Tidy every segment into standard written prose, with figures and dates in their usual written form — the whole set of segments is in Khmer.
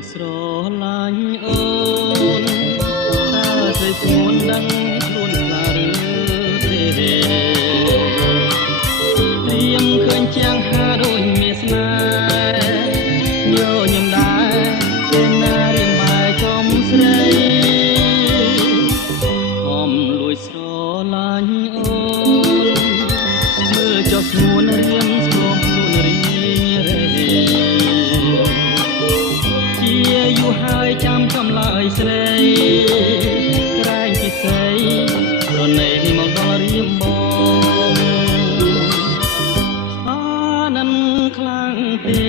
ចស្រឡាញ់អូនតើស្រីស្ងួនដឹងខ្លួនខ្លាឬទេត្រៀមឃើញជាងហាដូចមានស្នេហ៍ញញឹមដែរពេលណារៀងបែចំស្រីខំលួចស្រឡាញ់អូនមើលចុះស្ងួនរៀមស្គមខ្លួនរីរេជាយូរហើយចាំកំឡើយស្រីក្រែងពិសីរនេមកដល់រៀមបងអានឹងខ្លាំងទេ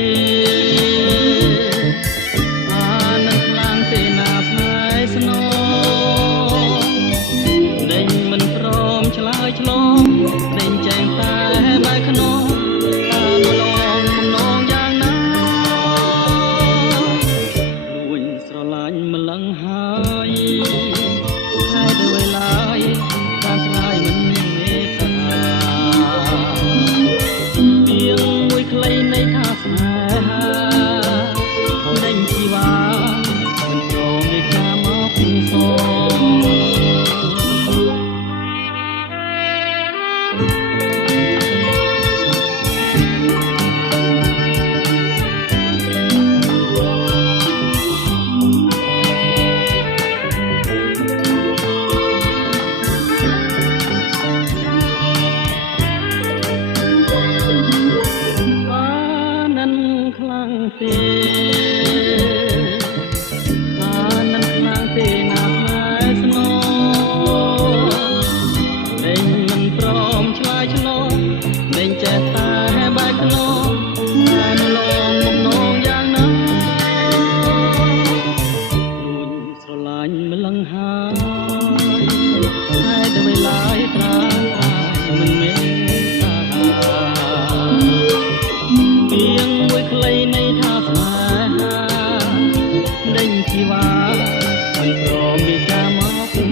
អានឹងខ្លាំងទេណាផ្នែស្នងដេញមិនព្រមឆ្លើយឆ្លងដេញចែងតែបែកខ្នងតាមឡងបំណងយ៉ាងណាលួញស្រឡាញ់ម្លឹងហើយហើយទៅឲ្យឡើយបានខ្លាយមិនមានមេត្តាទៀងមួយខ្លីនៃថាស្នេហាដេញជីវ៉ាមិនព្រមនៃការមកសទេអានឹងខ្លាំងទេណាផ្នែស្នងដេញមិនព្រមឆ្លើយឆ្លងដេញចេះតែបែកខ្នងតាមឡងបំណងយ៉ាងណាលួចស្រឡាញ់ម្លឹងហើយហើយទៅឲ្យឡើយត្រាមិនមេត្តាពីងមួយខ្លីនៃថាស្នេហាដេញជីវ៉ាមិនព្រមពីការមកសង